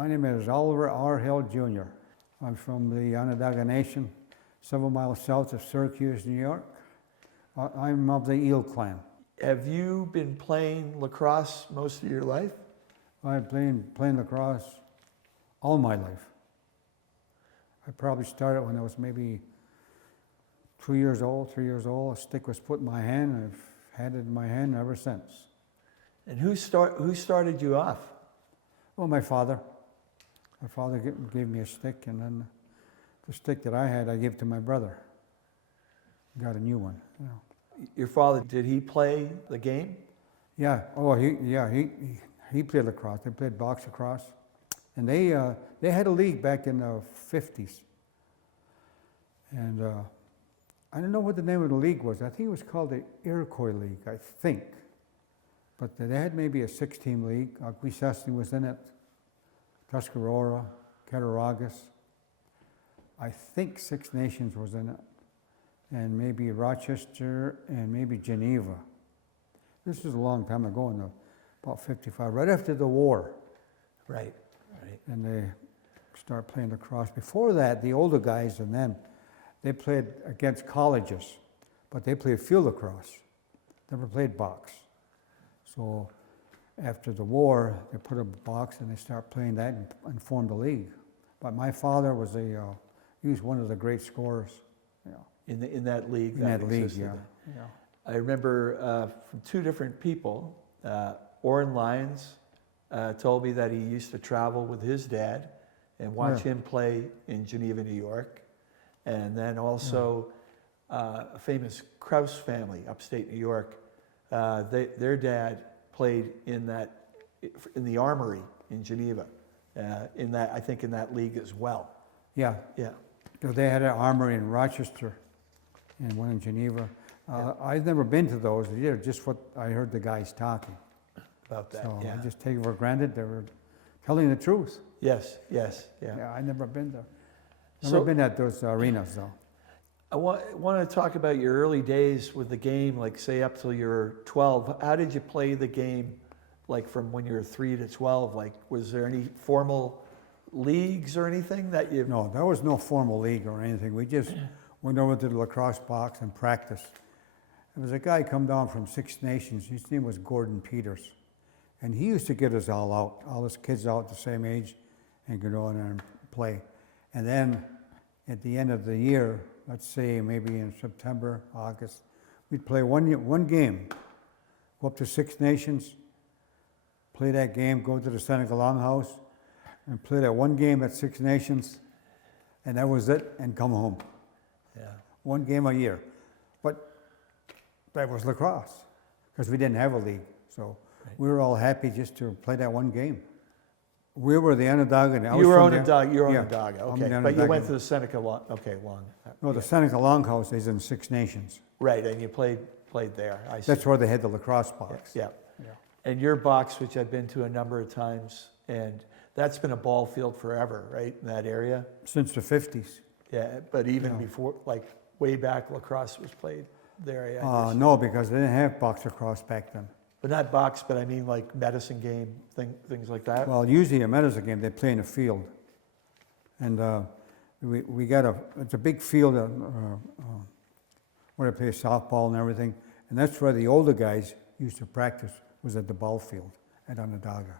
My name is Oliver R. Hill Jr. I'm from the Onondaga Nation, several miles south of Syracuse, New York. I'm of the Eel clan. Have you been playing lacrosse most of your life? I've been playing lacrosse all my life. I probably started when I was maybe 2 years old, 3 years old. A stick was put in my hand, and I've had it in my hand ever since. And who started you off? Well, my father. My father gave me a stick, and then the stick that I had, I gave to my brother. Got a new one. You know. Your father, did he play the game? Yeah. Oh, he played lacrosse. They played box lacrosse, and they had a league back in the 50s. And I don't know what the name of the league was. I think it was called the Iroquois League, I think. But they had maybe a 6-team league. Akwesasne was in it. Tuscarora, Cattaraugus. I think Six Nations was in it. And maybe Rochester and maybe Geneva. This was a long time ago, about 55, right after the war. Right, right. And they start playing lacrosse. Before that, the older guys and them, they played against colleges, but they played field lacrosse. Never played box. So after the war, they put a box and they start playing that and formed a league. But my father was he was one of the great scorers. You know. In that league. In that league, yeah. I remember from two different people. Orrin Lyons told me that he used to travel with his dad and watch him play in Geneva, New York. And then also a famous Krause family, upstate New York. Their dad played in the Armory in Geneva, I think in that league as well. Yeah. Yeah. So they had an armory in Rochester and one in Geneva. I've never been to those. They're just what I heard the guys talking About that, so yeah. I just take it for granted they were telling the truth. Yes, yeah. Yeah, I never been there. So- Never been at those arenas though. I want to talk about your early days with the game, like say up till you're 12. How did you play the game, like from when you were 3 to 12? Like, was there any formal leagues or anything that you? No, there was no formal league or anything. We just went over to the lacrosse box and practiced. There was a guy come down from Six Nations. His name was Gordon Peters. And he used to get us all out, all his kids out the same age, and go down there and play. And then at the end of the year, let's say maybe in September, August, we'd play one game, go up to Six Nations, play that game, go to the Seneca Longhouse, and play that one game at Six Nations, and that was it, and come home. Yeah. One game a year. But that was lacrosse, because we didn't have a league. So we were all happy just to play that one game. We were the Onondaga. You were Onondaga, I'm okay. the But you Onondaga. went to the Seneca Long, No, the Seneca Longhouse is in Six Nations. Right, and you played there, I see. That's where they had the lacrosse box. Yeah. And your box, which I've been to a number of times, and that's been a ball field forever, right, in that area? Since the 50s. Yeah, but even before, like way back, lacrosse was played there, I guess. No, because they didn't have box lacrosse back then. But not box, but I mean like medicine game, things like that? Well, usually a medicine game, they play in a field. And we got it's a big field where they play softball and everything. And that's where the older guys used to practice, was at the ball field at Onondaga.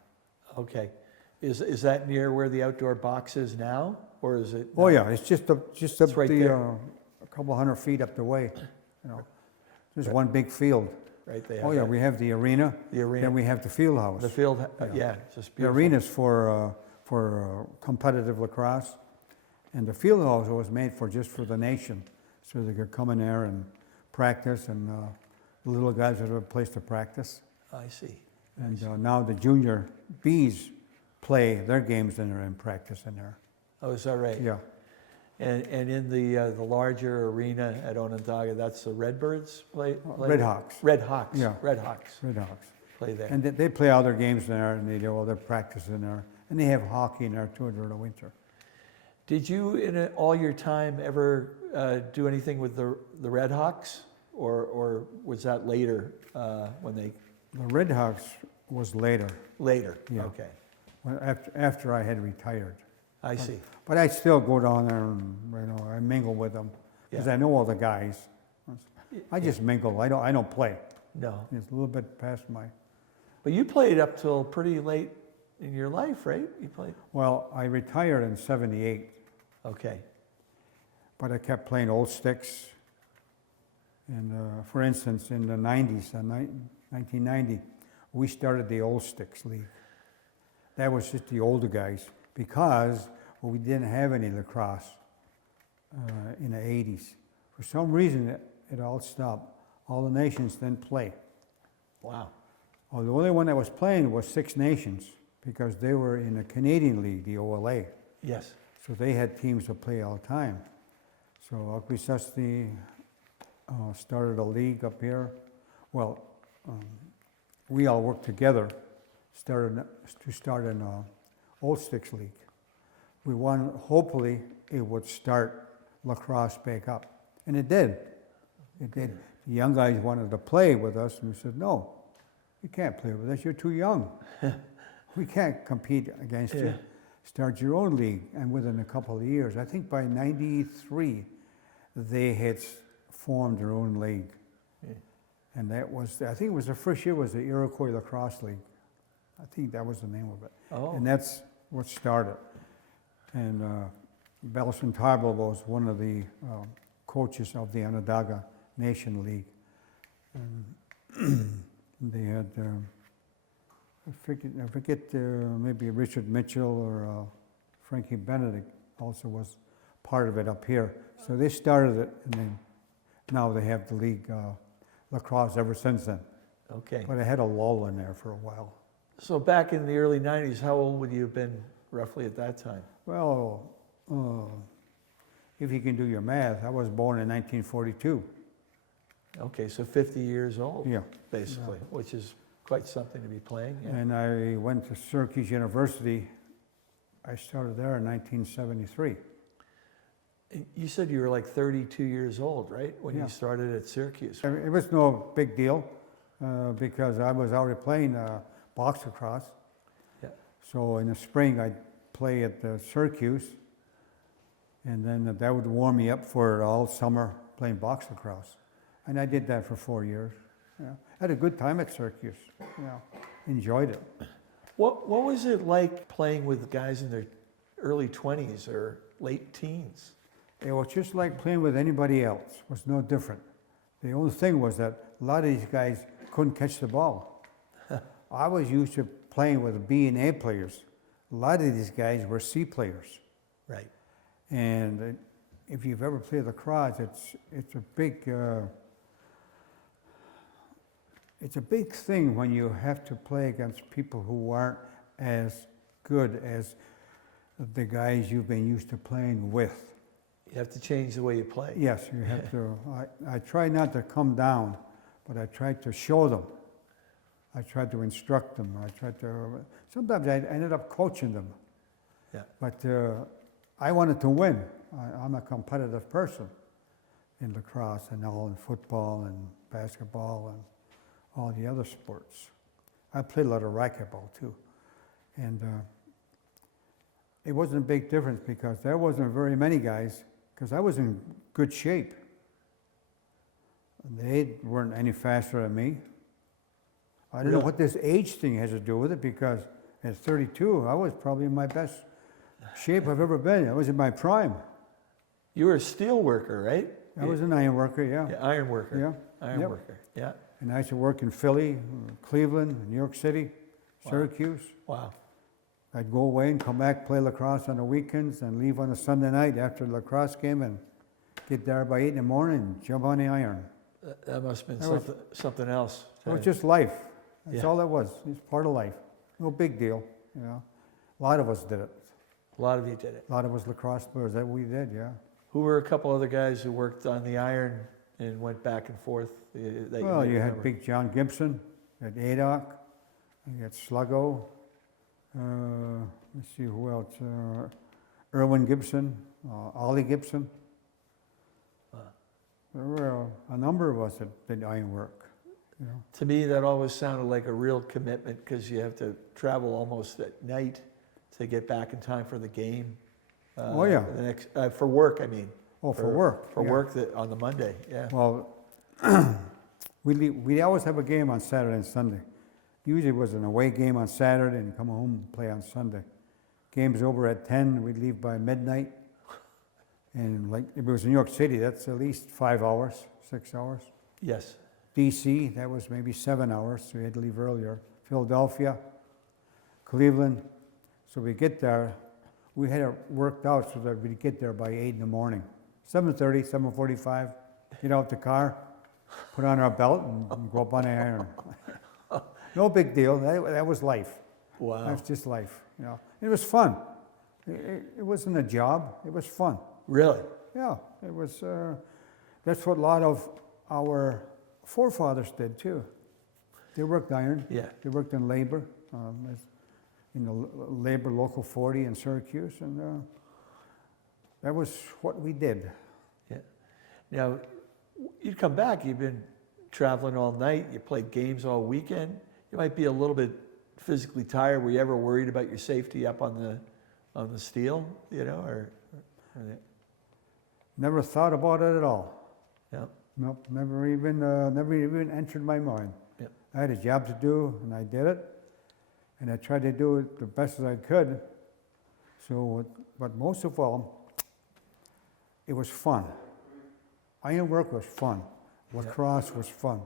Okay. Is that near where the outdoor box is now, or is it? Oh yeah, it's just up right there. a couple 100 feet up the way. You know, there's one big field. Right there. Oh yeah, we have the arena. The arena. Then we have the field house. The field, it's just The beautiful. arena's for competitive lacrosse, and the field house was made just for the nation, so they could come in there and practice, and the little guys would have a place to practice. I see. And now the junior Bs play their games in there and practice in there. Oh, is that right? Yeah. And in the larger arena at Onondaga, that's the Redbirds play? Red Hawks. Red Hawks. Yeah. Red Hawks Red Hawks. play there. And they play all their games in there, and they do all their practice in there. And they have hockey in there too during the winter. Did you, in all your time, ever do anything with the Red Hawks, or was that later when they? The Red Hawks was later. Later. Yeah. Okay. Well, after I had retired. I see. But I still go down there and, I mingle with them because Yeah. I know all the guys. I just mingle. I don't play. No. It's a little bit past my. But you played up till pretty late in your life, right? You played? Well, I retired in '78, Okay. but I kept playing old sticks. And for instance, in the '90s, 1990, we started the Old Sticks League. That was just the older guys because we didn't have any lacrosse in the '80s. For some reason, it all stopped. All the nations didn't play. Wow. Well, the only one that was playing was Six Nations because they were in the Canadian League, the OLA. Yes. So they had teams to play all the time. So Akwesasne started a league up here. Well, we all worked together to start an Old Sticks League. We wanted, hopefully, it would start lacrosse back up. And it did. It did. The young guys wanted to play with us, and we said, no, you can't play with us. You're too young. We can't compete against you. Start your own league. And within a couple of years, I think by '93, they had formed their own league. Yeah. And that was, I think it was the first year was the Iroquois Lacrosse League. I think that was the name of it. Oh. And that's what started. And Belson Tarbell was one of the coaches of the Onondaga Nation League. And they had, I forget maybe Richard Mitchell or Frankie Benedict also was part of it up here. So they started it, and then now they have the league lacrosse ever since then. Okay. But I had a lull in there for a while. So back in the early 90s, how old would you have been roughly at that time? Well, if you can do your math, I was born in 1942. Okay, so 50 years old, Yeah. basically, which is quite something to be playing. Yeah. And I went to Syracuse University. I started there in 1973. You said you were like 32 years old, right, when Yeah. you started at Syracuse? It was no big deal because I was already playing box lacrosse. Yeah. So in the spring, I'd play at Syracuse, and then that would warm me up for all summer playing box lacrosse. And I did that for 4 years. Yeah. Had a good time at Syracuse. Enjoyed it. What was it like playing with guys in their early 20s or late teens? It was just like playing with anybody else. It was no different. The only thing was that a lot of these guys couldn't catch the ball. I was used to playing with B and A players. A lot of these guys were C players. Right. And if you've ever played lacrosse, it's a big thing when you have to play against people who aren't as good as the guys you've been used to playing with. You have to change the way you play. Yes, you have to. I try not to come down, but I try to show them. I try to instruct them. Sometimes I ended up coaching them. Yeah. But I wanted to win. I'm a competitive person in lacrosse and all in football and basketball and all the other sports. I played a lot of racquetball too. And it wasn't a big difference because there wasn't very many guys because I was in good shape. They weren't any faster than me. I don't know what this age thing has to do with it because at 32, I was probably in my best shape I've ever been. I was in my prime. You were a steel worker, right? I was an iron worker, yeah. Yeah, iron worker. Yeah. Iron Yep. worker, yeah. And I used to work in Philly, Cleveland, New York City, Syracuse. Wow. I'd go away and come back, play lacrosse on the weekends, and leave on a Sunday night after the lacrosse game and get there by 8 in the morning and jump on the iron. That must have been something else. It was just life. That's Yeah. all it was. It's part of life. No big deal, A lot of us did it. A lot of you did it. A lot of us lacrosse players that we did, yeah. Who were a couple other guys who worked on the iron and went back and forth? That Well, may you had remember? Big John Gibson, you had Adoc, you had Sluggo, let's see who else, Irwin Gibson, Ollie Gibson. There were a number of us that did iron work. To me, that always sounded like a real commitment because you have to travel almost at night to get back in time for the game. Oh, yeah. The next for work, I mean. Oh, for work. For yeah. work on the Monday, yeah. Well, we always have a game on Saturday and Sunday. Usually it was an away game on Saturday and come home and play on Sunday. Game's over at 10, we'd leave by midnight. And like, if it was New York City, that's at least 5 hours, 6 hours. Yes. DC, that was maybe 7 hours, so we had to leave earlier. Philadelphia, Cleveland. So we get there, we had it worked out so that we'd get there by 8 in the morning. 7:30, 7:45, get out the car, put on our belt and go up on the iron. No big deal, that was life. Wow. That's just life, you know. It was fun. It wasn't a job, it was fun. Really? Yeah, it was, that's what a lot of our forefathers did too. They worked iron, Yeah. they worked in labor, in the labor local 40 in Syracuse, and that was what we did. Yeah. Now, you'd come back, you've been traveling all night, you played games all weekend. You might be a little bit physically tired. Were you ever worried about your safety up on the steel, you know, or Never thought about it at all. yeah. Nope, never even entered my mind. Yep. I had a job to do, and I did it, and I tried to do it the best as I could. So, but most of all, it was fun. Ironwork was fun. Lacrosse was fun.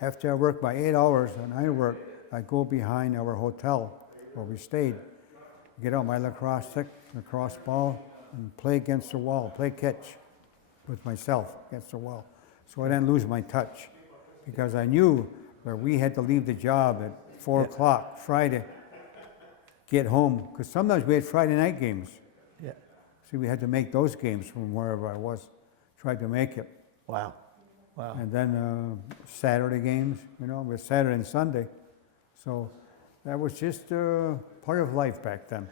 After I worked my 8 hours on ironwork, I'd go behind our hotel where we stayed, get out my lacrosse stick, lacrosse ball, and play against the wall, play catch with myself against the wall. So I didn't lose my touch because I knew that we had to leave the job at 4 o'clock Friday, get home, because sometimes we had Friday night games. Yeah. See, we had to make those games from wherever I was, tried to make it. Wow. Wow. And then Saturday games, you know, with Saturday and Sunday. So that was just part of life back then.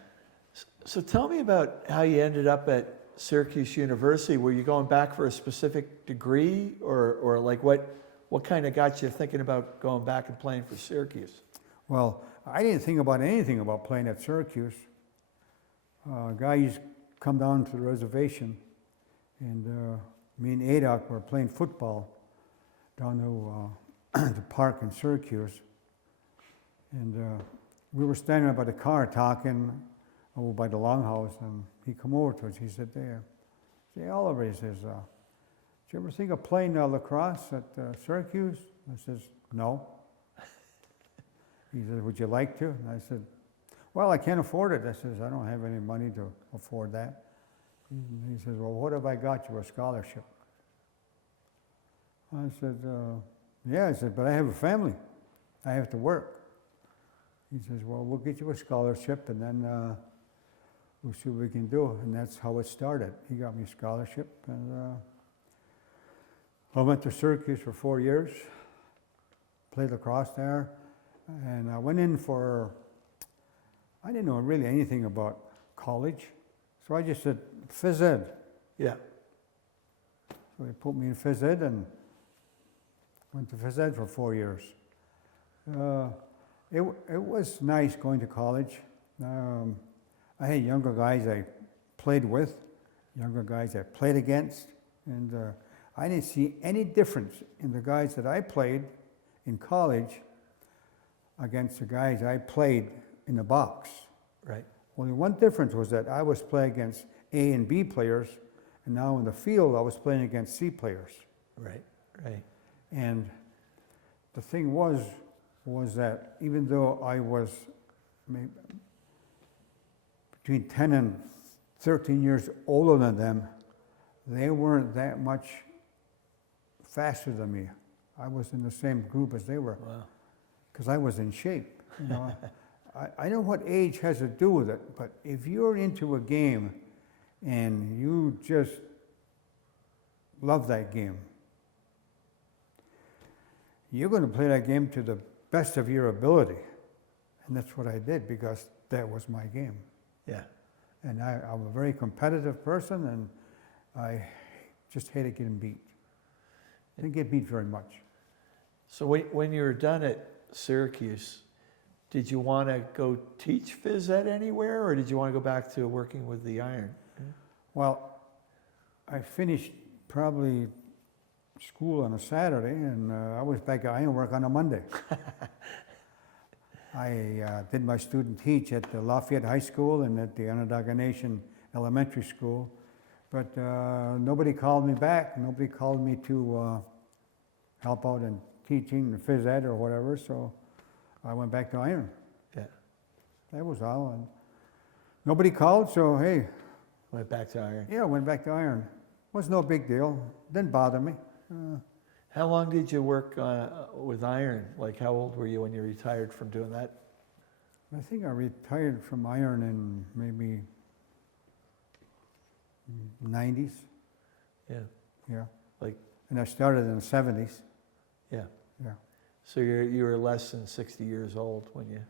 So tell me about how you ended up at Syracuse University. Were you going back for a specific degree, or like what kind of got you thinking about going back and playing for Syracuse? Well, I didn't think about anything about playing at Syracuse. A guy used to come down to the reservation, and me and Adoc were playing football down to the park in Syracuse. And we were standing by the car talking over by the longhouse, and he come over to us. He said, "Hey, Oliver," he says, "did you ever think of playing lacrosse at Syracuse?" I says, "No." He said, "Would you like to?" And I said, "Well, I can't afford it." I says, "I don't have any money to afford that." And he says, "Well, what have I got you, a scholarship?" I said, "Yeah." I said, "But I have a family. I have to work." He says, "Well, we'll get you a scholarship, and then we'll see what we can do." And that's how it started. He got me a scholarship, and I went to Syracuse for 4 years, played lacrosse there, and I went in for, I didn't know really anything about college, so I just said, phys ed. Yeah. So they put me in phys ed and went to phys ed for 4 years. It was nice going to college. I had younger guys I played with, younger guys I played against, and I didn't see any difference in the guys that I played in college against the guys I played in the box. Right. Only one difference was that I was playing against A and B players, and now in the field I was playing against C players. Right. Right. And the thing was that even though I was maybe between 10 and 13 years older than them, they weren't that much faster than me. I was in the same group as they were. Wow. Because I was in shape. You know, I know what age has to do with it, but if you're into a game and you just love that game, you're going to play that game to the best of your ability. And that's what I did, because that was my game. Yeah. And I'm a very competitive person, and I just hated getting beat. I didn't get beat very much. So when you were done at Syracuse, Did you want to go teach phys ed anywhere, or did you want to go back to working with the iron? Well, I finished probably school on a Saturday, and I was back at ironwork on a Monday. I did my student teach at the Lafayette High School and at the Onondaga Nation Elementary School, but nobody called me back. Nobody called me to help out in teaching the phys ed or whatever, so I went back to iron. Yeah. That was all. And nobody called, so hey. Went back to iron. Yeah, went back to iron. Was no big deal. Didn't bother me. How long did you work with iron? Like, how old were you when you retired from doing that? I think I retired from iron in maybe 90s. Yeah. Yeah. Like, and I started in the 70s. Yeah. Yeah. So you were less than 60 years old when you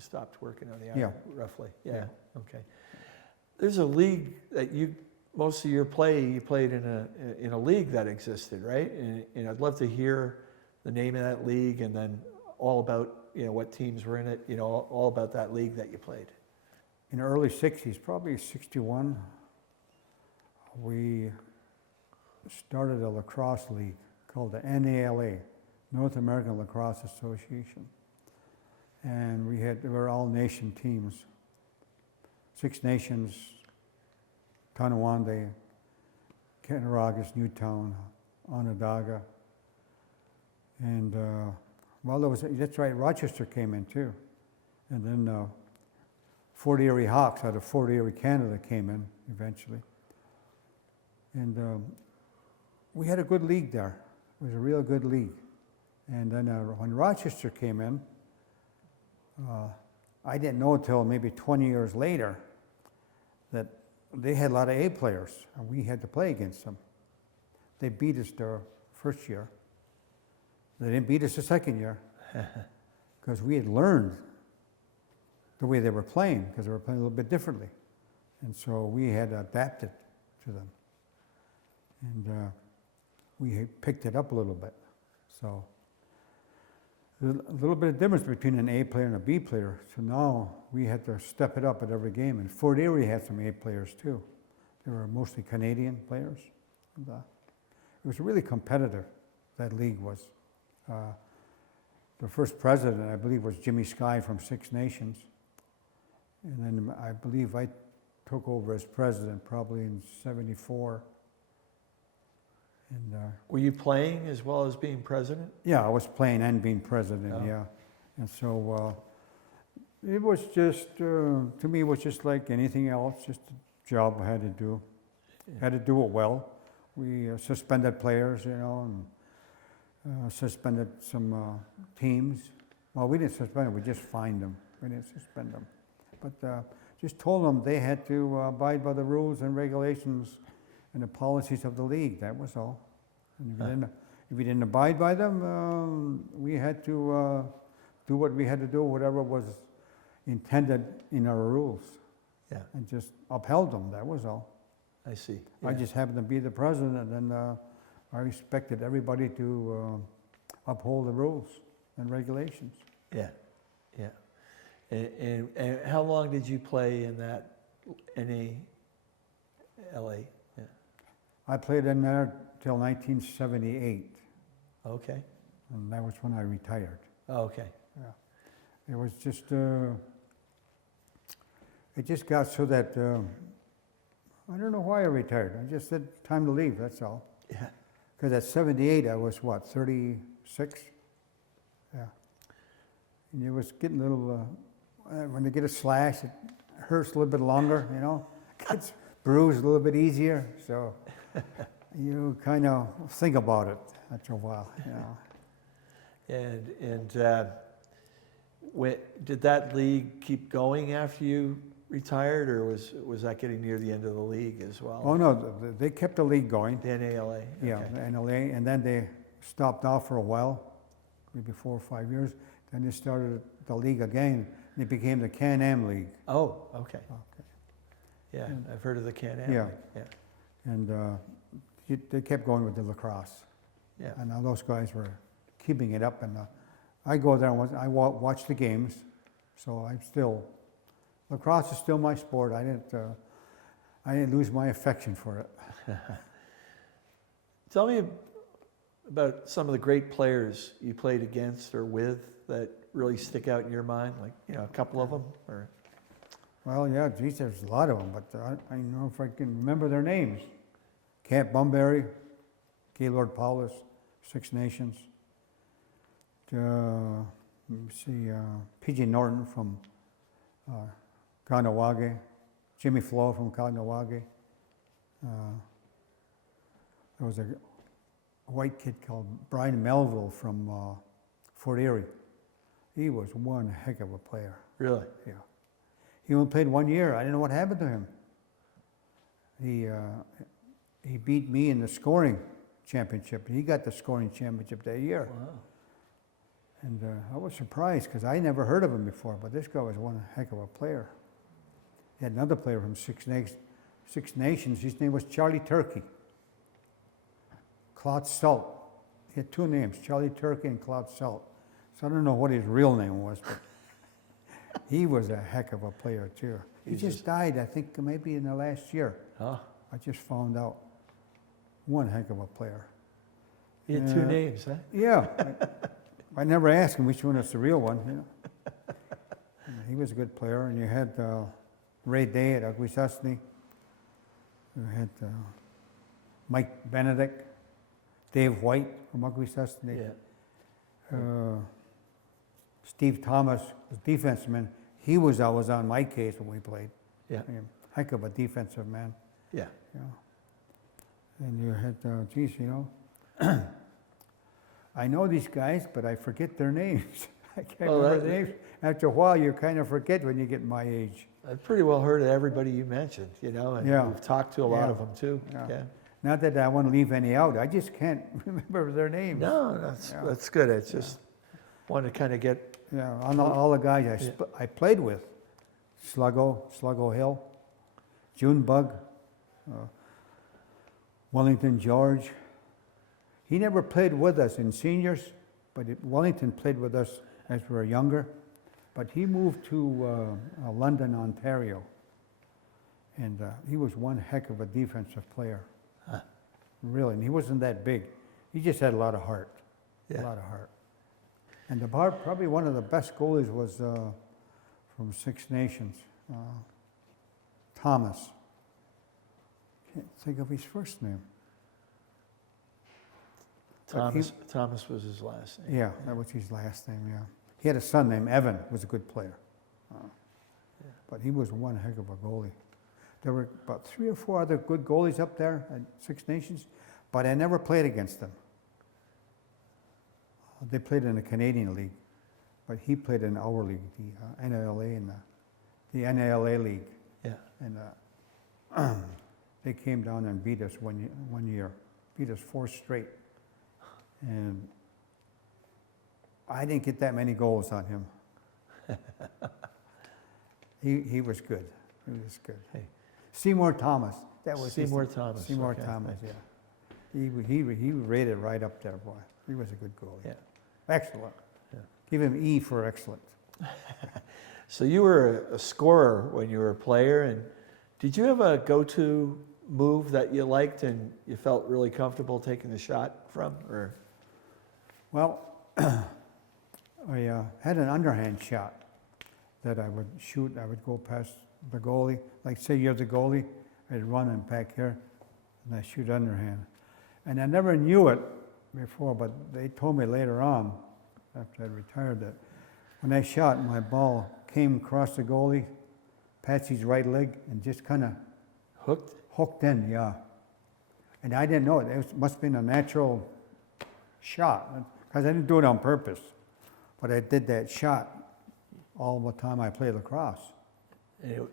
stopped working on the iron, roughly. Yeah. Okay. There's a league that most of your play, you played in a league that existed, right? And I'd love to hear the name of that league, and then all about, what teams were in it, all about that league that you played. In the early 60s, probably 61, we started a lacrosse league called the NALA, North American Lacrosse Association. And we were all nation teams. Six Nations, Tonawanda, Cattaraugus, Newtown, Onondaga. And, that's right, Rochester came in too. And then Fort Erie Hawks out of Fort Erie, Canada came in eventually. And we had a good league there. It was a real good league. And then when Rochester came in, I didn't know until maybe 20 years later that they had a lot of A players, and we had to play against them. They beat us their first year. They didn't beat us the second year, because we had learned the way they were playing, because they were playing a little bit differently. And so we had adapted to them. And we picked it up a little bit. So there's a little bit of difference between an A player and a B player. So now we had to step it up at every game. And Fort Erie had some A players too. They were mostly Canadian players. And, it was really competitive, that league was. The first president, I believe, was Jimmy Skye from Six Nations. And then I believe I took over as president probably in '74. And were you playing as well as being president? yeah, I was playing and being president, yeah. And so it was just, to me, it was just like anything else, just a job I had to do. Had to do it well. We suspended players, and suspended some teams. Well, we didn't suspend them, we just fined them. We didn't suspend them. But just told them they had to abide by the rules and regulations and the policies of the league, that was all. And if we didn't abide by them, we had to do what we had to do, whatever was intended in our rules. Yeah. And just upheld them, that was all. I see. I just happened to be the president, and I expected everybody to uphold the rules and regulations. Yeah, yeah. And how long did you play in that NALA? Yeah. I played in there till 1978, Okay. and that was when I retired. Oh, okay. Yeah. It was just, it just got so that, I don't know why I retired. I just said, time to leave, that's all. Yeah. Because at 78, I was what, 36? Yeah. And it was getting a little, when you get a slash, it hurts a little bit longer, Gets bruised a little bit easier, so you kind of think about it after a while, And did that league keep going after you retired, or was that getting near the end of the league as well? Oh, no, they kept the league going. The NALA? Yeah, Okay. the NLA, and then they stopped off for a while, maybe 4 or 5 years. Then they started the league again, and it became the Can-Am League. Oh, okay. Okay. Yeah, I've heard of the Can-Am Yeah. League. Yeah. And they kept going with the lacrosse. Yeah. And all those guys were keeping it up. And I go there and I watch the games, So lacrosse is still my sport. I didn't lose my affection for it. Tell me about some of the great players you played against or with that really stick out in your mind, like, you know, a couple of them, or... Well, yeah, geez, there's a lot of them, but I don't know if I can remember their names. Camp Bomberry, Gaylord Powless, Six Nations. Let me see, Pidgie Norton from Tonawanda, Jimmy Flo from Tonawanda. There was a white kid called Brian Melville from Fort Erie. He was one heck of a player. Really? Yeah. He only played 1 year. I didn't know what happened to him. He beat me in the scoring championship. He got the scoring championship that year. Wow. And I was surprised because I never heard of him before, but this guy was one heck of a player. He had another player from Six Nations. His name was Charlie Turkey. Clout Salt. He had two names, Charlie Turkey and Clout Salt. So I don't know what his real name was, but he was a heck of a player too. He just died, I think, maybe in the last year. Oh. I just found out. One heck of a player. He had two names, huh? Yeah. I never asked him which one was the real one. You know? He was a good player. And you had Ray Day at Aguisasne. You had Mike Benedict, Dave White from Aguisasne. Yeah. Steve Thomas was defenseman. He was always on my case when we played. Yeah. Heck of a defensive man. Yeah. Yeah. And you had, geez, you know, I know these guys, but I forget their names. I can't remember their names. After a while, you kind of forget when you get my age. I've pretty well heard of everybody you mentioned, you know, and we've talked to a lot of them too. Yeah. Not that I want to leave any out. I just can't remember their names. No, that's good. It's just want to kind of get... Yeah, all the guys I played with. Sluggo Hill, Junebug, Wellington George. He never played with us in seniors, but Wellington played with us as we were younger. But he moved to London, Ontario. And he was one heck of a defensive player. Huh. Really, and he wasn't that big. He just had a lot of heart. Yeah. A lot of heart. And probably one of the best goalies was from Six Nations, Thomas. Can't think of his first name. Thomas was his last name. Yeah, that was his last name, yeah. He had a son named Evan, who was a good player. But he was one heck of a goalie. There were about 3 or 4 other good goalies up there at Six Nations, but I never played against them. They played in the Canadian League, but he played in our league, the NALA and the NALA League. Yeah. And they came down and beat us one year, beat us 4 straight. And I didn't get that many goals on him. He was good. He was good. Hey. Seymour Thomas. That was Seymour Thomas. Seymour Thomas. Yeah. He rated right up there, boy. He was a good goalie. Yeah. Excellent. Yeah. Give him E for excellent. So you were a scorer when you were a player, and did you have a go-to move that you liked and you felt really comfortable taking the shot from? Or? Well, I had an underhand shot that I would shoot. I would go past the goalie. Like, say you're the goalie, I'd run and back here, and I shoot underhand. And I never knew it before, but they told me later on, after I retired, that when I shot, my ball came across the goalie, past his right leg, and just kind of hooked in, yeah. And I didn't know it. It must have been a natural shot, because I didn't do it on purpose. But I did that shot all the time I played lacrosse.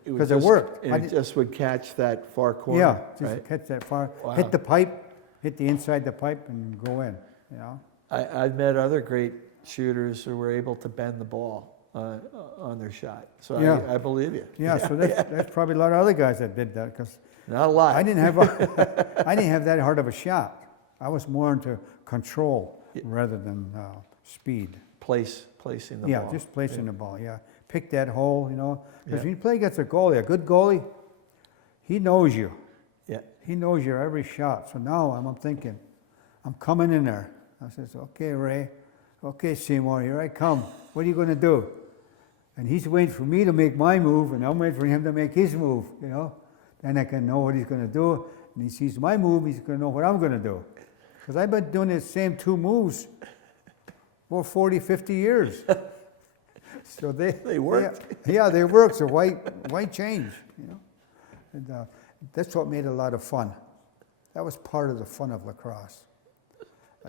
Because it worked. And it just would catch that far corner. Yeah, just right? catch that far. Wow. Hit the pipe, hit the inside the pipe, and go in. You know. I've met other great shooters who were able to bend the ball on their shot. So yeah. I believe you. Yeah, so that's probably a lot of other guys that did that, because not a lot. I didn't have that hard of a shot. I was more into control rather than speed. Placing the ball. Yeah, just placing the ball. Yeah, pick that hole, you know. Because Yeah. when you play against a good goalie, he knows you. Yeah. He knows your every shot. So now I'm thinking, I'm coming in there. I says, okay, Ray. Okay, Seymour, here I come. What are you going to do? And he's waiting for me to make my move, and I'm waiting for him to make his move, you know. Then I can know what he's going to do. And he sees my move, he's going to know what I'm going to do. Because I've been doing the same two moves for 40, 50 years. So they worked. Yeah, they work. So why change, you know? And that's what made it a lot of fun. That was part of the fun of lacrosse.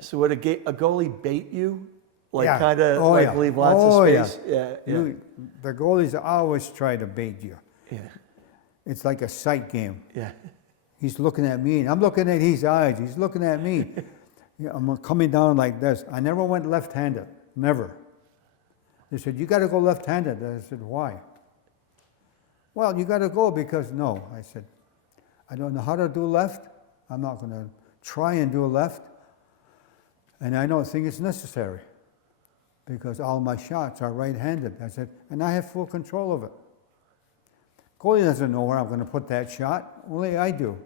So would a goalie bait you? Like Yeah. kind of Oh, like yeah. leave lots Oh, of yeah. space? Yeah. The goalies always try to bait you. Yeah. It's like a sight game. Yeah. He's looking at me, and I'm looking at his eyes. He's looking at me. Yeah, I'm coming down like this. I never went left-handed. Never. They said, you got to go left-handed. I said, why? Well, you got to go because, no. I said, I don't know how to do left. I'm not going to try and do left. And I don't think it's necessary because all my shots are right-handed. I said, and I have full control of it. Goalie doesn't know where I'm going to put that shot. Only I do.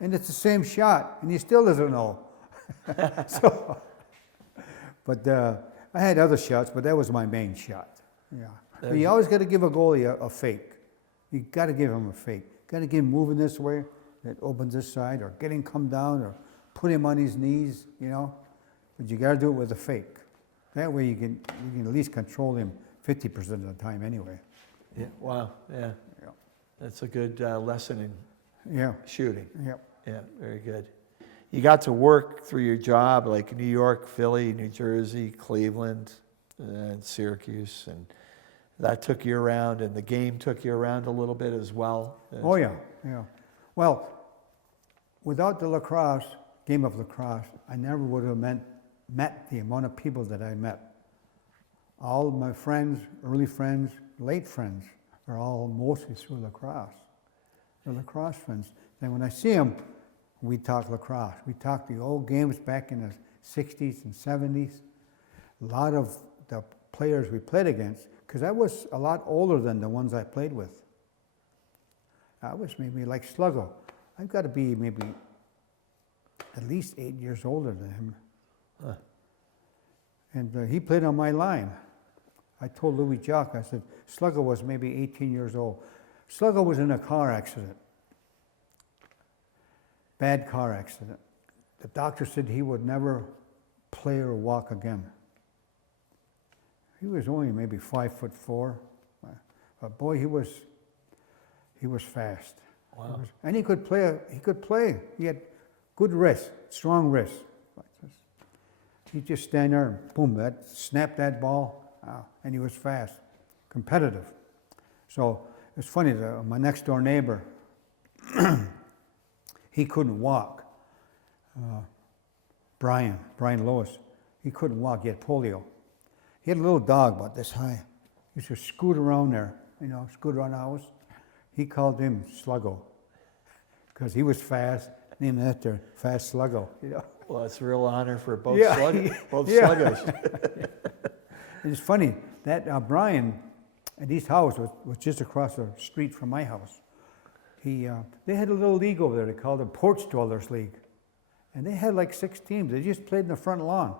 And it's the same shot, and he still doesn't know. So, but I had other shots, but that was my main shot. Yeah. But you always got to give a goalie a fake. You got to give him a fake. Got to get him moving this way, that opens this side, or get him come down, or put him on his knees, you know. But you got to do it with a fake. That way you can at least control him 50% of the time anyway. Yeah. Wow. Yeah. Yeah. That's a good lesson in Yeah. shooting. Yeah. Yeah. Very good. You got to work through your job like New York, Philly, New Jersey, Cleveland, and Syracuse, and that took you around, and the game took you around a little bit as well. Oh yeah, yeah. Well, without the game of lacrosse, I never would have met the amount of people that I met. All of my friends, early friends, late friends, are all mostly through lacrosse. They're lacrosse friends. And when I see them, we talk lacrosse. We talk the old games back in the 60s and 70s. A lot of the players we played against, because I was a lot older than the ones I played with. I was maybe like Sluggo. I've got to be maybe at least 8 years older than him. Huh. And he played on my line. I told Louis Jock, I said, Sluggo was maybe 18 years old. Sluggo was in a car accident. Bad car accident. The doctor said he would never play or walk again. He was only maybe 5'4", but boy, he was fast. Wow. And he could play. He had good wrist, strong wrist. He'd just stand there and boom, snap that ball, and he was fast, competitive. So it's funny. My next door neighbor. He couldn't walk. Brian Lois, he couldn't walk. He had polio. He had a little dog about this high. He used to scoot around there, scoot around the house. He called him Sluggo because he was fast, named after Fast Sluggo. Well, it's a real honor for both Yeah. Sluggos. And it's funny that Brian, at his house was just across the street from my house. They had a little league over there. They called it Porch Dwellers League. And they had like 6 teams. They just played in the front lawn.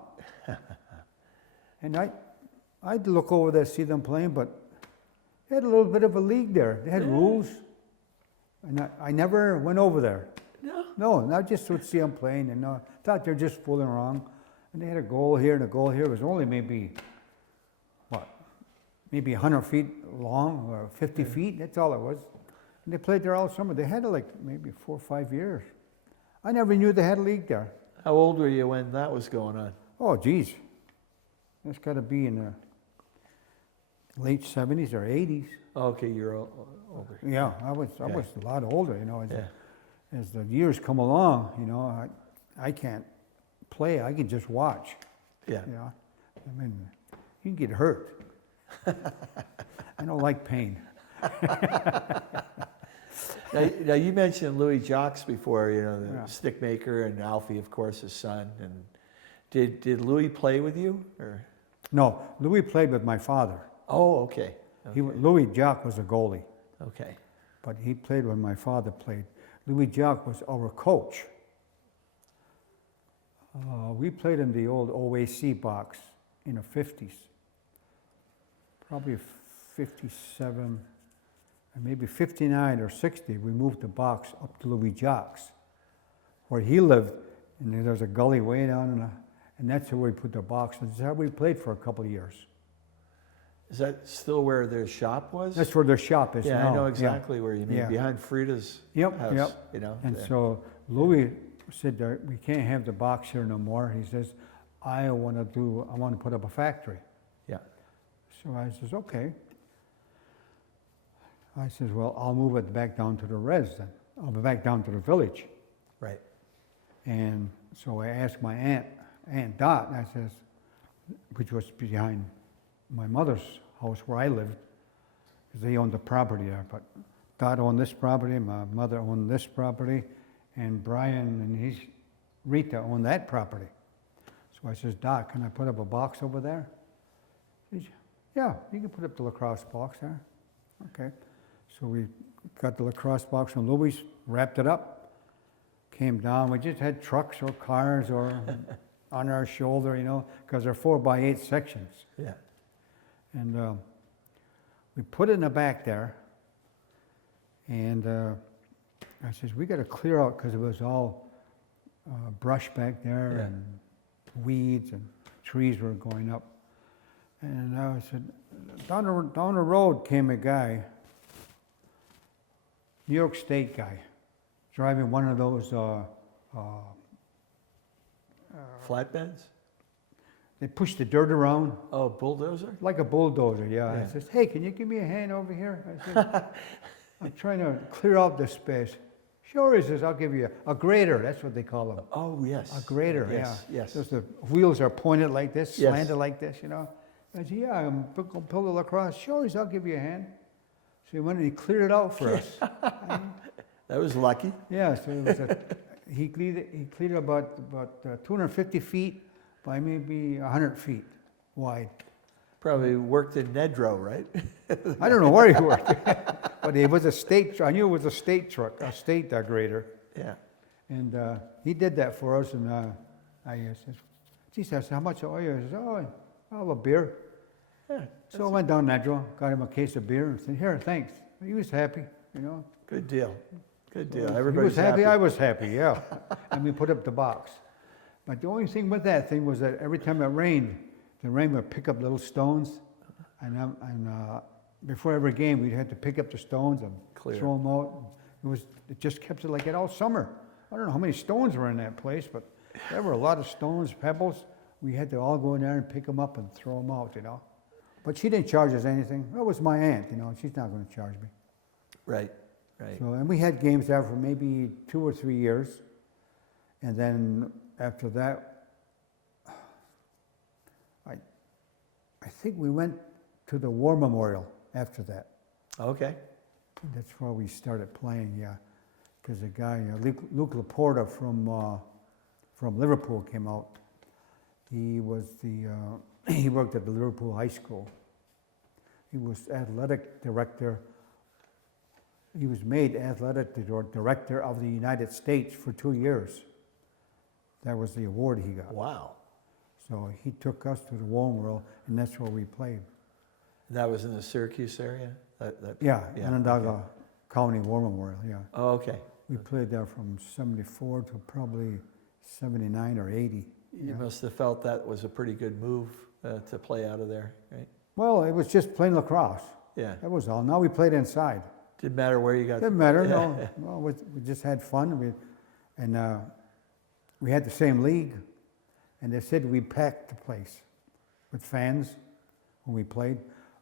And I'd look over there, see them playing, but they had a little bit of a league there. They had rules. And I never went over there. No, I just would see them playing and thought they're just fooling around. And they had a goal here and a goal here. It was only maybe 100 feet long or 50 feet. That's all it was. And they played there all summer. They had it like maybe 4 or 5 years. I never knew they had a league there. How old were you when that was going on? Oh, geez. That's got to be in the late 70s or 80s. Okay, you're older. Yeah, I was a lot older, as the years come along, I can't play, I can just watch. Yeah. I mean, you can get hurt. I don't like pain. Now you mentioned Louis Jacques before, the stick maker, and Alfie, of course, his son. And did Louis play with you, or? No, Louis played with my father. Oh, okay. Louis Jock was a goalie, Okay. but he played when my father played. Louis Jock was our coach. We played in the old OAC box in the 50s. Probably 57, and maybe 59 or 60, we moved the box up to Louis Jock's, where he lived, and there's a gully way down, and that's where we put the box. That's how we played for a couple of years. Is that still where their shop was? That's where their shop is now. Yeah, I know exactly where you mean. Yeah. Behind Frida's Yep, house. yep. You know. And there. so Louis said, we can't have the box here no more. He says, I want to put up a factory. Yeah. So I says, okay. I says, well, I'll move it back down to the res then. I'll be back down to the village. Right. And so I asked my Aunt Dot, and I says, which was behind my mother's house where I lived, because they owned the property there. But Dot owned this property, my mother owned this property, and Brian and Rita owned that property. So I says, Dot, can I put up a box over there? He says, yeah, you can put up the lacrosse box there. Okay. So we got the lacrosse box from Louis, wrapped it up, came down. We just had trucks or cars or on our shoulder, you know, because they're 4x8 sections. Yeah. And we put it in the back there, and I says, we got to clear out, because it was all brush back there, Yeah. and weeds and trees were going up. And I said, down the road came a guy, New York State guy, driving one of those, Flatbeds? they push the dirt around, Oh, bulldozer? like a bulldozer, yeah. Yeah. I says, hey, can you give me a hand over here? I said, I'm trying to clear out this space. Sure, he says, I'll give you a grader, that's what they call them. Oh, yes. A grader, Yes, yeah. yes. Just the wheels are pointed like this, Yes. slanted like this, you know. I said, yeah, I'm going to pull the lacrosse. Sure, he says, I'll give you a hand. So he went and he cleared it out for us. That was lucky. Yeah, so it was he cleared about 250 feet by maybe 100 feet wide. Probably worked in Nedro, right? I don't know where he worked, but it was a state. I knew it was a state truck, a state grader, Yeah. and he did that for us. And I said, "Geez, I said, how much oil?" He says, "Oh, I'll have a beer." Yeah. So I went down Nedro, got him a case of beer, and said, "Here, thanks." He was happy, you know. Good deal. Good deal. He Everybody's was happy. I was happy, yeah. And we put up the box. But the only thing with that thing was that every time it rained, the rain would pick up little stones, and before every game, we'd have to pick up the stones and Clear. throw them out. It just kept it like it all summer. I don't know how many stones were in that place, but there were a lot of stones, pebbles. We had to all go in there and pick them up and throw them out, you know. But she didn't charge us anything. That was my aunt, you know. She's not going to charge me. Right. Right. So, and we had games there for maybe 2 or 3 years, and then after that, I think we went to the War Memorial after that. Okay. That's where we started playing, yeah. Because the guy, Luke Laporta from Liverpool came out. He was he worked at the Liverpool High School. He was athletic director. He was made athletic director of the United States for 2 years. That was the award he got. Wow. So he took us to the War Memorial, and that's where we played. That was in the Syracuse area? Yeah, Yeah, Onondaga okay. County War Memorial, yeah. Oh, okay. We played there from 74 to probably 79 or 80. You yeah. must have felt that was a pretty good move to play out of there, right? Well, it was just playing lacrosse. Yeah. That was all. Now we played inside. Didn't matter where you got. Didn't matter, Yeah. no. Well, we just had fun. We had the same league, and they said we packed the place with fans when we played.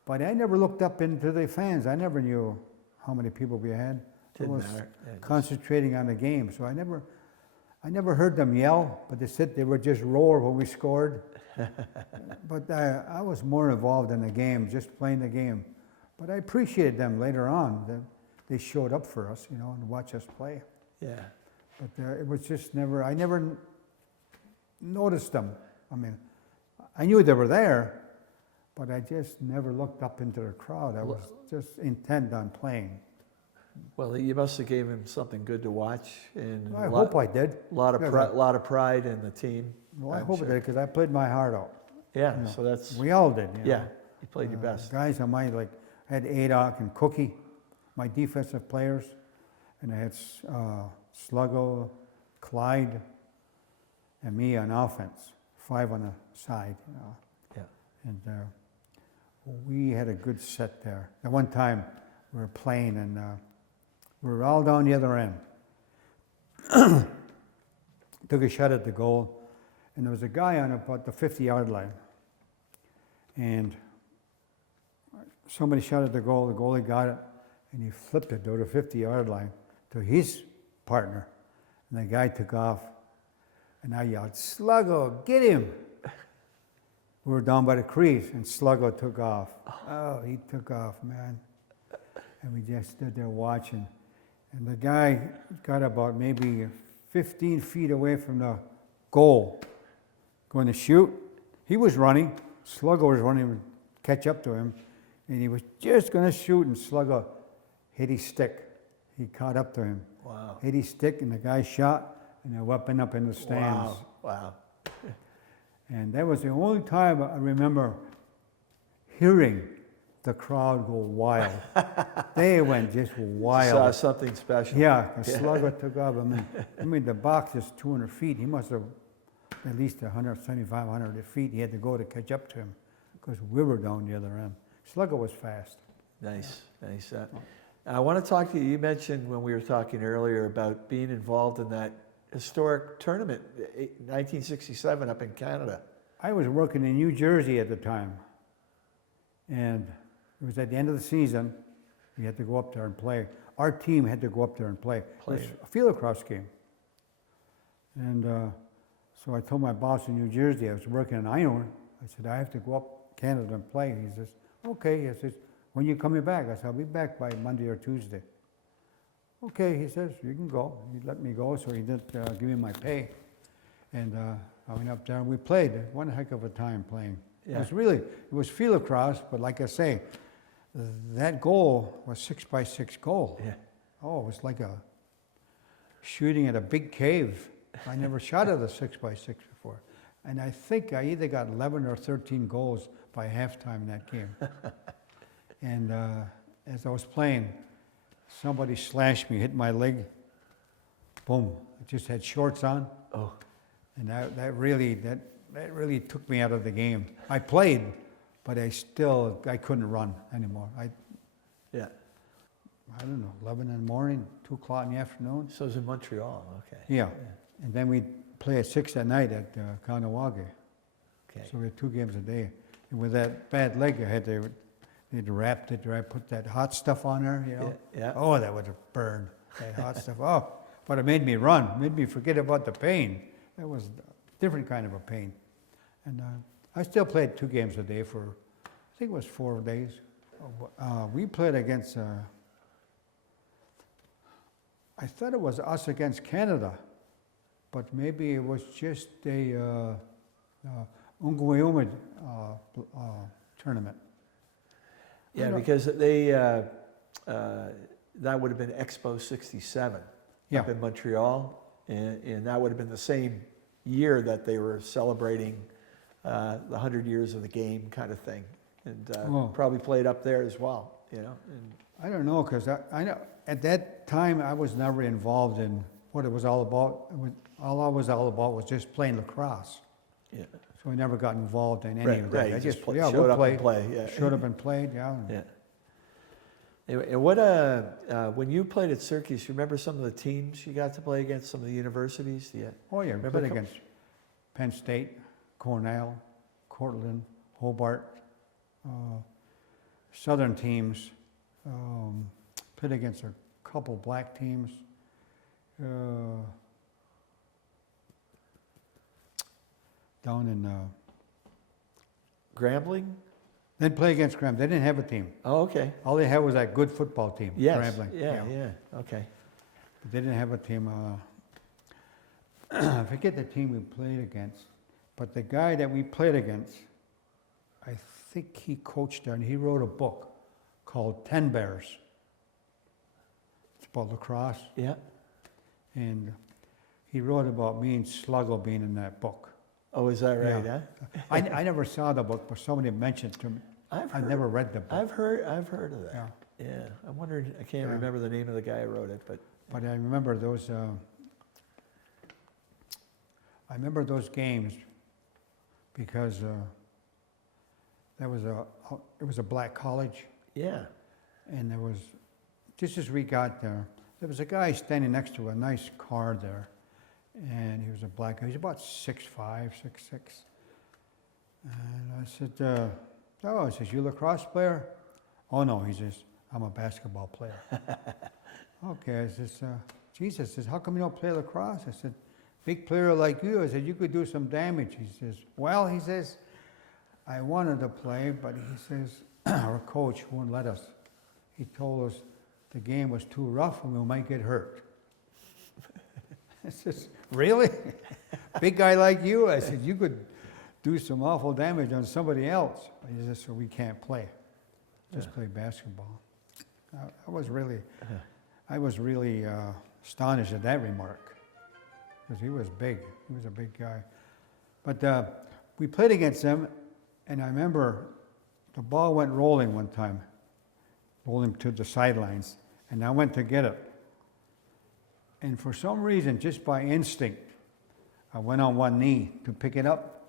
But I never looked up into the fans. I never knew how many people we had. Didn't I was matter. Yeah, concentrating on the game, so I never heard them yell. But they said they would just roar when we scored. But I was more involved in the game, just playing the game. But I appreciated them later on that they showed up for us, you know, and watch us play. Yeah. But it was just I never noticed them. I mean, I knew they were there, but I just never looked up into the crowd. I was just intent on playing. Well, you must have gave him something good to watch, and I hope I did. a lot of pride in the team. Well, I I'm hope sure. I did, because I played my heart out. Yeah, You know, so that's We all did. You know. yeah. You played your best. Guys on my, like, I had Adoc and Cookie, my defensive players, and I had Sluggo, Clyde, and me on offense, 5 on the side. You know. Yeah. And we had a good set there. At one time, we were playing, and we were all down the other end. Took a shot at the goal, and there was a guy on about the 50-yard line. And somebody shot at the goal, the goalie got it, and he flipped it to the 50-yard line to his partner. And the guy took off, and I yelled, "Sluggo, get him!" We were down by the crease, and Sluggo took off. Oh, he took off, man. And we just stood there watching. And the guy got about maybe 15 feet away from the goal, going to shoot. He was running. Sluggo was running to catch up to him. And he was just going to shoot, and Sluggo hit his stick. He caught up to him. Wow. Hit his stick, and the guy shot, and it went up in the stands. Wow. And that was the only time I remember hearing the crowd go wild. They went just wild. Saw something special. Yeah, Sluggo took off. I mean, the box is 200 feet. He must have at least 175, 100 feet. He had to go to catch up to him because we were down the other end. Sluggo was fast. Nice. I want to talk to you. You mentioned when we were talking earlier about being involved in that historic tournament, 1967 up in Canada. I was working in New Jersey at the time, and it was at the end of the season. We had to go up there and play. Our team had to go up there and play. It was a field lacrosse game. And so I told my boss in New Jersey, I was working in Iron. I said, I have to go up Canada and play. He says, okay. He says, when you coming back? I said, I'll be back by Monday or Tuesday. Okay, he says, you can go. He let me go, so he didn't give me my pay. And I went up there and we played. One heck of a time playing. Yeah. It was field lacrosse, but like I say, that goal was 6x6 goal. Yeah. Oh, it was like a shooting at a big cave. I never shot at a 6x6 before. And I think I either got 11 or 13 goals by halftime in that game. And as I was playing, somebody slashed me, hit my leg. Boom. I just had shorts on. Oh. And that really took me out of the game. I played, but I couldn't run anymore. Yeah. I don't know, 11 in the morning, 2 o'clock in the afternoon. So it was in Montreal. Okay. Yeah. And then we'd play at 6 at night at Tonawanda. Okay. So we had 2 games a day. And with that bad leg, they'd wrapped it, put that hot stuff on there, you know. Yeah. Oh, that would have burned, that hot stuff. Oh, but it made me run, made me forget about the pain. That was a different kind of a pain. And I still played 2 games a day for, I think it was 4 days. We played against, I thought it was us against Canada, but maybe it was just a Unguiumid tournament. Yeah, because they that would have been Expo '67 up in Montreal, and that would have been the same year that they were celebrating the 100 years of the game kind of thing, and probably played up there as well, you know. And I don't know, because I know at that time I was never involved in what it was all about. All I was all about was just playing lacrosse. yeah. So I never got involved in any of that. Right. I Just showed up and play. Yeah. Showed up and played, yeah. Yeah. And what when you played at Syracuse, you remember some of the teams you got to play against, some of the universities? Yeah. Oh yeah, we Remember played against Penn State, Cornell, Cortland, Hobart, Southern teams. Played against a couple black teams. Down in Grambling? then play against Grambling. They didn't have a team. Oh, okay. All they had was that good football team, Yes. Grambling. Yeah. Okay. But they didn't have a team. I forget the team we played against, but the guy that we played against, I think he coached there, and he wrote a book called 10 Bears. It's about lacrosse. Yeah. And he wrote about me and Sluggo being in that book. Oh, is that right? Yeah. Huh? I never saw the book, but somebody mentioned it to me. I never read the book. I've heard of that. Yeah. Yeah. I wondered. I can't remember the name of the guy who wrote it, but. But I remember those. I remember those games because it was a black college, Yeah. and there was just as we got there was a guy standing next to a nice car there, and he was a black guy. He was about 6'5", 6'6". And I said, "Oh," he says, "You a lacrosse player?" "Oh no," he says, "I'm a basketball player." Okay, I says, "Jesus," says, "how come you don't play lacrosse?" I said, "Big player like you," I said, "you could do some damage." He says, "Well," he says, "I wanted to play, but," he says, "our coach wouldn't let us. He told us the game was too rough and we might get hurt." I says, "Really? Big guy like you?" I said, "You could do some awful damage on somebody else." He says, "So we can't play. Just play basketball." I was really astonished at that remark, because he was big. He was a big guy. But we played against them, and I remember the ball went rolling one time, rolling to the sidelines, and I went to get it. And for some reason, just by instinct, I went on one knee to pick it up,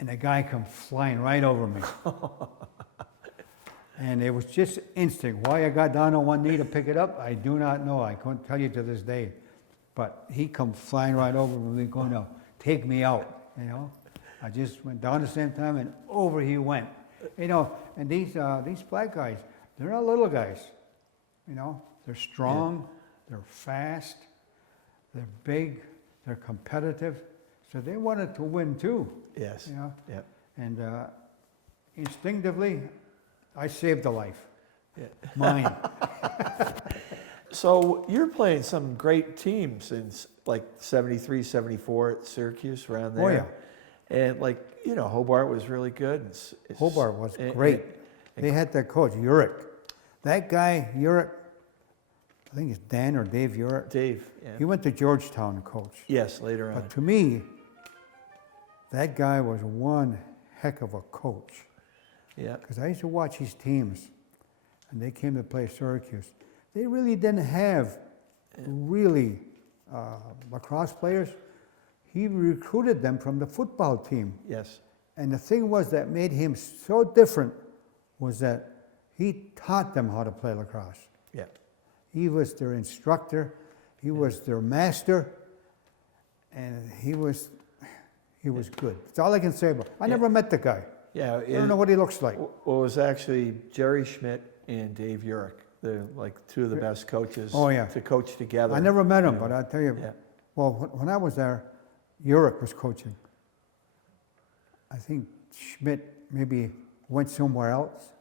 and the guy come flying right over me. And it was just instinct. Why I got down on one knee to pick it up, I do not know. I couldn't tell you to this day. But he come flying right over me, going to take me out, you know. I just went down the same time, and over he went. You know, and these black guys, they're not little guys, you know. They're strong, they're fast, they're big, they're competitive. So they wanted to win too. Yes. You know? Yep. And instinctively, I saved a life. Yeah. Mine. So you're playing some great teams since like 73, 74 at Syracuse, around there. Oh, yeah. And like, you know, Hobart was really good. Hobart was great. They had their coach, Urick. That guy, Urick, I think it's Dan or Dave Urick. Dave, yeah. He went to Georgetown to coach. Yes, later on. But to me, that guy was one heck of a coach. Yeah. Because I used to watch his teams, and they came to play Syracuse. They really didn't have really lacrosse players. He recruited them from the football team. Yes. And the thing was that made him so different was that he taught them how to play lacrosse. Yeah. He was their instructor. He was their master. And he was good. That's all I can say about him. I never met the guy. Yeah. I don't know what he looks like. Well, it was actually Jerry Schmidt and Dave Urick. They're like two of the best coaches to coach together. I never met him, but I tell you, Yeah. well, when I was there, Urick was coaching. I think Schmidt maybe went somewhere else,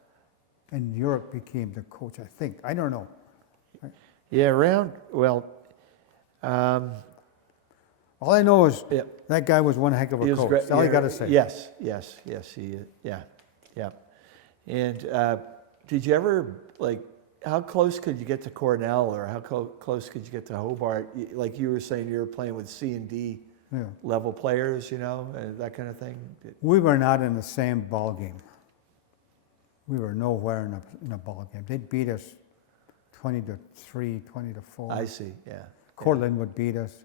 and Urick became the coach, I think. I don't know. Yeah, all I know is that guy was one heck of a coach. That's all I got to say. Yes, yeah. And did you ever, like, how close could you get to Cornell, or how close could you get to Hobart? Like you were saying, you were playing with C and D level players, you know, that kind of thing? We were not in the same ball game. We were nowhere in a ball game. They'd beat us 20-3, 20-4. I see, yeah. Cortland would beat us.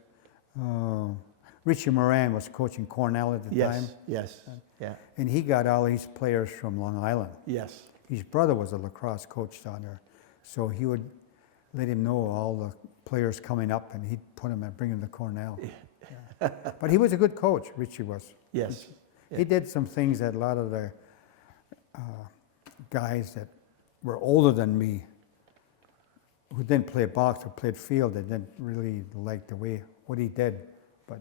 Richie Moran was coaching Cornell at the time. Yes, yeah. And he got all these players from Long Island. Yes. His brother was a lacrosse coach down there. So he would let him know all the players coming up, and he'd put them and bring them to Cornell. Yeah. But he was a good coach, Richie was. Yes. He did some things that a lot of the guys that were older than me, who didn't play box or played field, they didn't really like the way what he did. But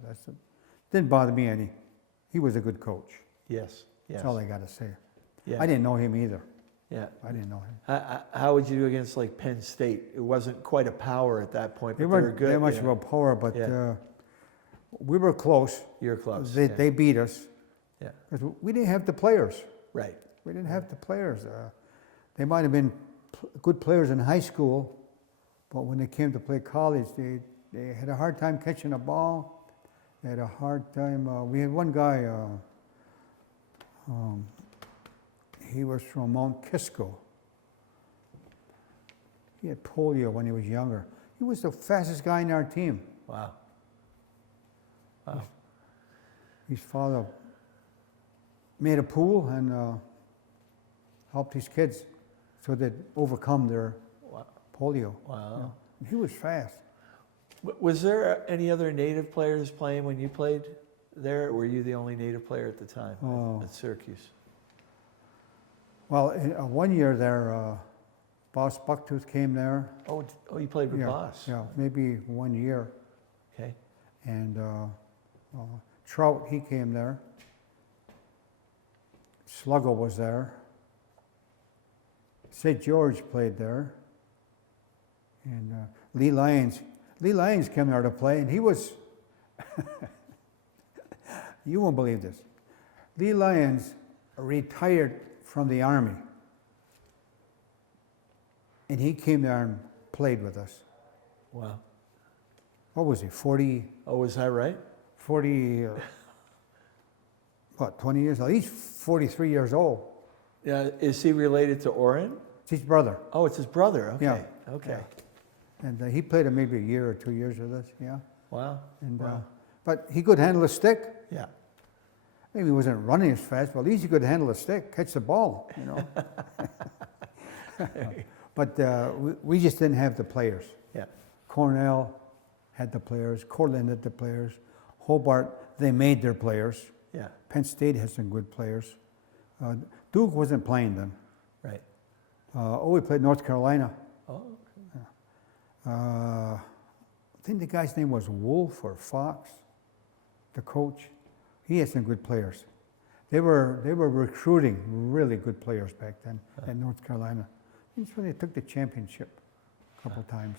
didn't bother me any. He was a good coach. Yes. That's all I got to say. Yeah. I didn't know him either. Yeah. I didn't know him. How would you do against like Penn State? It wasn't quite a power at that point, but They they were weren't good. that much of a power, but we were close. You're close. They beat us. Yeah. Because we didn't have the players. Right. We didn't have the players. They might have been good players in high school, but when they came to play college, they had a hard time catching a ball. They had a hard time. We had one guy, he was from Mount Kisco. He had polio when he was younger. He was the fastest guy in our team. Wow. Wow. His father made a pool and helped his kids so they'd overcome their polio. Wow. He was fast. Was there any other native players playing when you played there, or were you the only native player at the time at Syracuse? Well, one year there, Boss Bucktooth came there. Oh, you played with Boss? Yeah, maybe 1 year. Okay. And Trout, he came there. Sluggo was there. St. George played there. And Lee Lyons came there to play, and he was, you won't believe this. Lee Lyons retired from the Army. And he came there and played with us. Wow. What was he, 40? Oh, is that right? 40, 20 years old? He's 43 years old. Yeah. Is he related to Oren? It's his brother. Oh, it's his brother. Okay. Yeah. Okay. Yeah. And he played maybe a year or 2 years with us, yeah. Wow. And, wow. But he could handle a stick. Yeah. Maybe he wasn't running as fast, but at least he could handle a stick, catch the ball, you know. But we just didn't have the players. Yeah. Cornell had the players. Cortland had the players. Hobart, they made their players. Yeah. Penn State has some good players. Duke wasn't playing then. Right. We played North Carolina. Oh. I think the guy's name was Wolf or Fox, the coach. He had some good players. They were recruiting really good players back then at North Carolina. That's when they took the championship a couple times.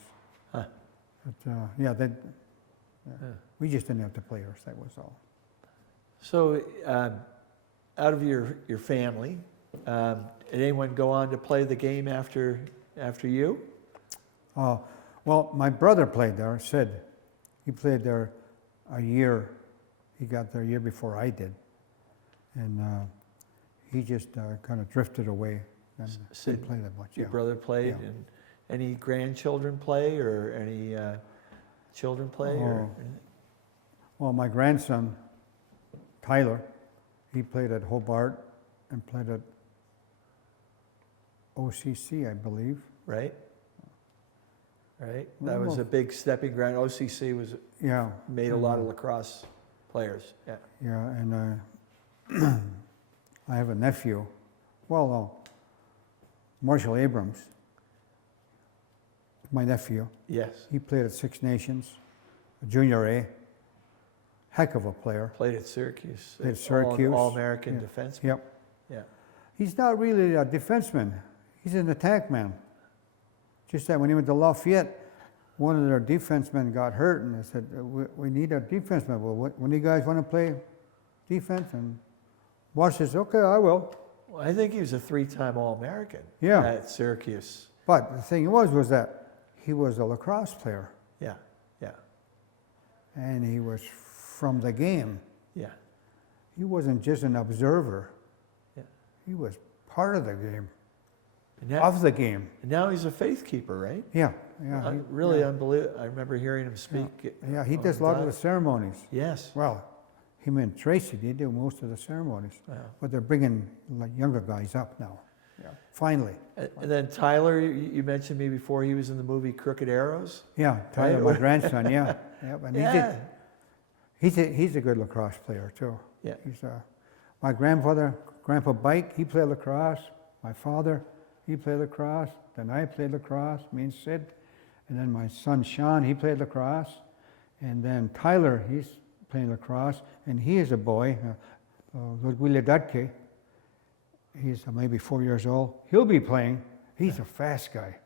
Huh. But we just didn't have the players. That was all. So, out of your family, did anyone go on to play the game after you? Well, my brother played there, Sid. He played there a year. He got there a year before I did. And he just kind of drifted away and didn't play that much. Your brother played, Yeah. and any grandchildren play, or any children play? Or Well, my grandson, Tyler, he played at Hobart and played at OCC, I believe. Right. Right. Well, That was well- a big stepping ground. OCC Yeah. made a lot of lacrosse players. Yeah. Yeah, and I have a nephew. Well, Marshall Abrams, my nephew. Yes. He played at Six Nations, Junior A. Heck of a player. Played at Syracuse. Played at Syracuse. All-American Yeah. defenseman. Yep. Yeah. He's not really a defenseman. He's an attack man. Just that when he went to Lafayette, one of their defensemen got hurt, and they said, we need a defenseman. Well, when you guys want to play defense? And Wash says, okay, I will. Well, I think he was a 3-time All-American. Yeah. At Syracuse. But the thing was that he was a lacrosse player, Yeah. Yeah. and he was from the game. Yeah. He wasn't just an observer. Yeah. He was part of the game, And now, of the game. and now he's a faith keeper, right? Yeah, yeah. Really unbelievable. I remember hearing him speak. Yeah, he on does a lot of the dive. ceremonies. Yes. Well, him and Tracy, they do most of the ceremonies. Wow. But they're bringing like younger guys up now. Yeah. Finally. And then Tyler, you mentioned me before. He was in the movie Crooked Arrows. Yeah, Tyler, Right. my grandson. Yeah, yeah. And Yeah. he's a good lacrosse player too. Yeah. He's my grandfather, Grandpa Bike. He played lacrosse. My father, he played lacrosse. Then I played lacrosse. Me and Sid. And then my son Sean, he played lacrosse. And then Tyler, he's playing lacrosse. And he is a boy, Ludwig Datke. He's maybe 4 years old. He'll be playing. He's a fast guy.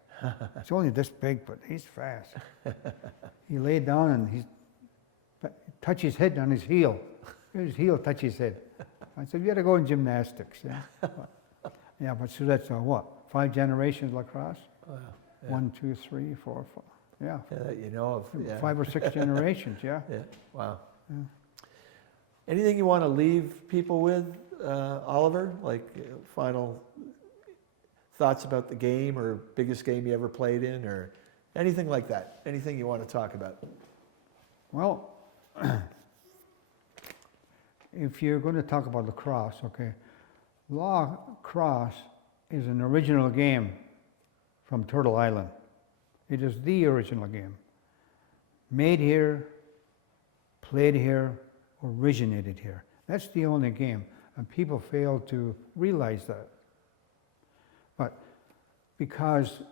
He's only this big, but he's fast. He laid down and he touched his head on his heel. His heel touch his head. I said, you got to go in gymnastics. Yeah, yeah, but so that's what, 5 generations lacrosse? Wow. 1, 2, 3, 4, 5. Yeah, Yeah, that you know of. Yeah. 5 or 6 generations. Yeah. Yeah. Wow. Yeah. Anything you want to leave people with, Oliver? Like final thoughts about the game, or biggest game you ever played in, or anything like that? Anything you want to talk about? Well, if you're going to talk about lacrosse, okay, lacrosse is an original game from Turtle Island. It is the original game. Made here, played here, originated here. That's the only game, and people fail to realize that. But because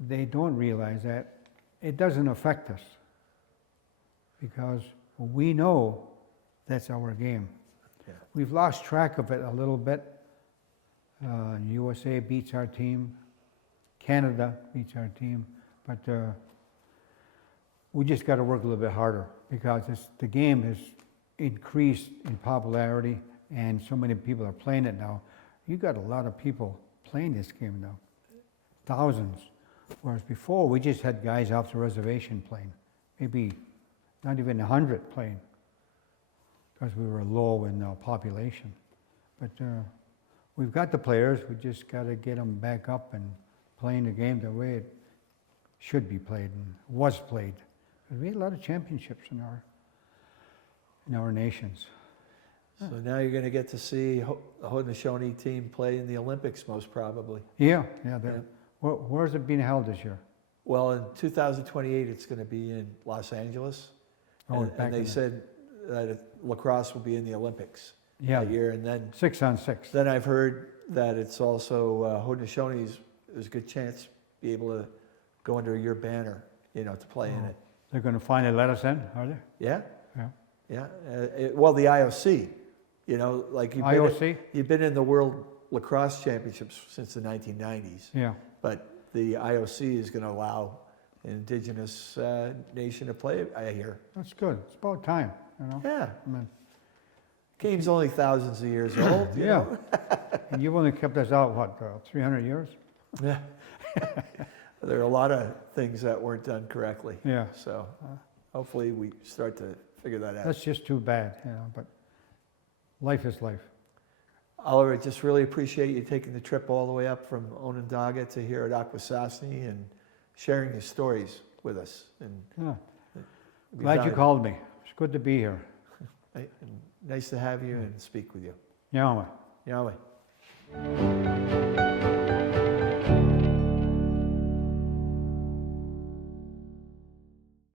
they don't realize that, it doesn't affect us. Because we know that's our game. Yeah. We've lost track of it a little bit. USA beats our team. Canada beats our team. But we just got to work a little bit harder, because the game has increased in popularity and so many people are playing it now. You got a lot of people playing this game now. Thousands. Whereas before we just had guys off the reservation playing. Maybe not even 100 playing, because we were low in population. But we've got the players, we just got to get them back up and playing the game the way it should be played and was played. Because we had a lot of championships in our nations. So now you're going to get to see the Haudenosaunee team play in the Olympics, most probably. Yeah. Where's it being held this year? Well, in 2028, it's going to be in Los Angeles. Oh, And they said that lacrosse will be in the Olympics that year. And then 6-on-6. Then I've heard that it's also Haudenosaunee, there's a good chance be able to go under your banner, to play in it. They're going to finally let us in, are they? Yeah. Yeah. Yeah. Well, the IOC, like IOC? You've been in the World Lacrosse Championships since the 1990s. Yeah. But the IOC is going to allow an Indigenous nation to play, I hear. That's good. It's about time, Yeah. I mean, Game's only thousands of years old, you know? And you've only kept us out, 300 years? Yeah. There are a lot of things that weren't done correctly. Yeah. So hopefully we start to figure that out. That's just too bad, but life is life. Oliver, just really appreciate you taking the trip all the way up from Onondaga to here at Akwesasne and sharing your stories with us. And Yeah. Glad you called me. It's good to be here. Nice to have you and speak with you. Yahweh. Yahweh.